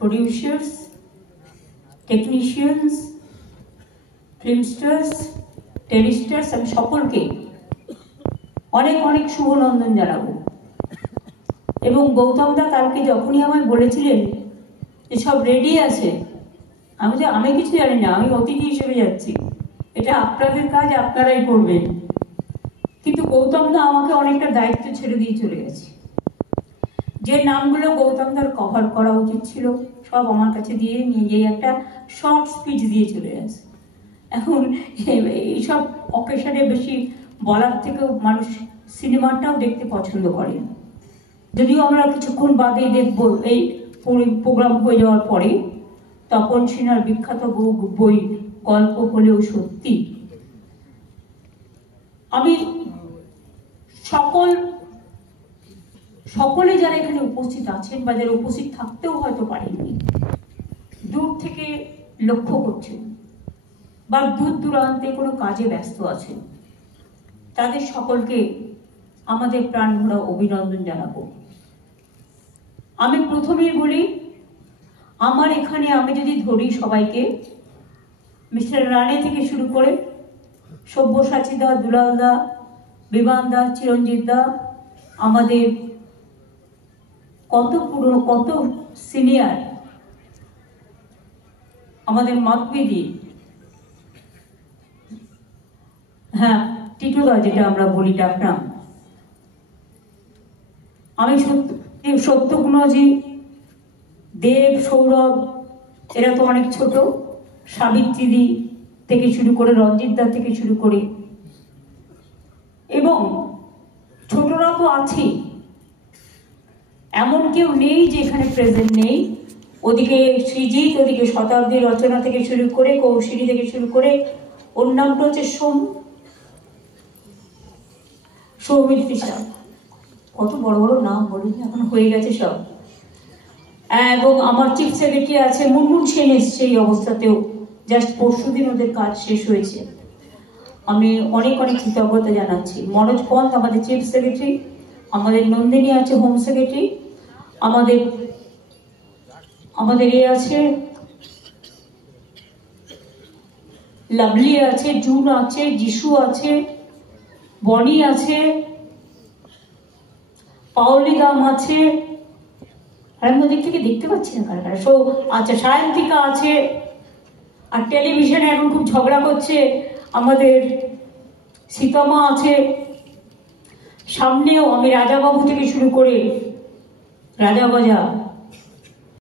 Producers, technicians, ফিল্মস্টার্স, টেলিস্টার্স, আমি সকলকে অনেক অনেক শুভনন্দন জানাবো। এবং গৌতম দা কালকে যখনই আমায় বলেছিলেন যে সব রেডি আছে, আমি কিছু জানি না, আমি অতিথি হিসেবে যাচ্ছি, এটা আপনাদের কাজ, আপনারাই করবেন। কিন্তু গৌতম দা আমাকে অনেকটা দায়িত্ব ছেড়ে দিয়ে চলে গেছে। যে নামগুলো গৌতম দার কভার করা উচিত ছিল সব আমার কাছে দিয়ে নিয়ে গিয়ে একটা শর্ট স্পিচ দিয়ে চলে গেছে। এখন এইসব অকেশনে বেশি বলার থেকেও মানুষ সিনেমাটাও দেখতে পছন্দ করে। যদিও আমরা কিছুক্ষণ বাদেই দেখবো এই প্রোগ্রাম হয়ে যাওয়ার পরে তপন সিনহার বিখ্যাত বই গল্প হলেও সত্যি। আমি সকলে যারা এখানে উপস্থিত আছেন বা যারা উপস্থিত থাকতেও হয়তো পারেননি, দূর থেকে লক্ষ্য করছেন বা দূর দূরান্তে কোনো কাজে ব্যস্ত আছেন, তাদের সকলকে আমাদের প্রাণ ভরা অভিনন্দন জানাবো। আমি প্রথমেই বলি, আমার এখানে আমি যদি ধরি সবাইকে, মিস্টার রানে থেকে শুরু করে সব্যসাচী দা, দুলাল দা, বিমান দা, চিরঞ্জিত দা, আমাদের কত পুরনো কত সিনিয়র, আমাদের মাতবিদি, হ্যাঁ টিটুদা যেটা আমরা বলি ডাকনাম, আমি সত্যগুণজি, দেব, সৌরভ, এরা তো অনেক ছোট, সাবিত্রীদি থেকে শুরু করে রঞ্জিত দা থেকে শুরু করে, এবং ছোটরা তো আছেই, এমন কেউ নেই যে এখানে প্রেজেন্ট নেই। ওদিকে সৃজিত, ওদিকে শতাব্দী রচনা থেকে শুরু করে, কৌশিনী থেকে শুরু করে, ওর নামটা হচ্ছে সৌমিত্রী সাহ, কত বড় বড় নাম বলুন, এখন হয়ে গেছে সব। এবং আমার চিফ সেক্রেটারি আছে মুনমুন সেন, এসছে এই অবস্থাতেও, জাস্ট পরশুদিন ওদের কাজ শেষ হয়েছে, আমি অনেক অনেক কৃতজ্ঞতা জানাচ্ছি। মনোজ পন্থ আমাদের চিফ সেক্রেটারি, আমাদের নন্দিনী আছে হোম সেক্রেটারি, আমাদের এ আছে লাভলি আছে, জুন আছে, যিশু আছে, বনি আছে, পাওলি দাম আছে, আর আমি ওদিক থেকে দেখতে পাচ্ছি না কারা কারা, আচ্ছা সায়ন্তিকা আছে। আর টেলিভিশনে এখন খুব ঝগড়া করছে আমাদের সীতামা আছে, সামনেও আমি রাজাবাবু থেকে শুরু করে রাজা বাজা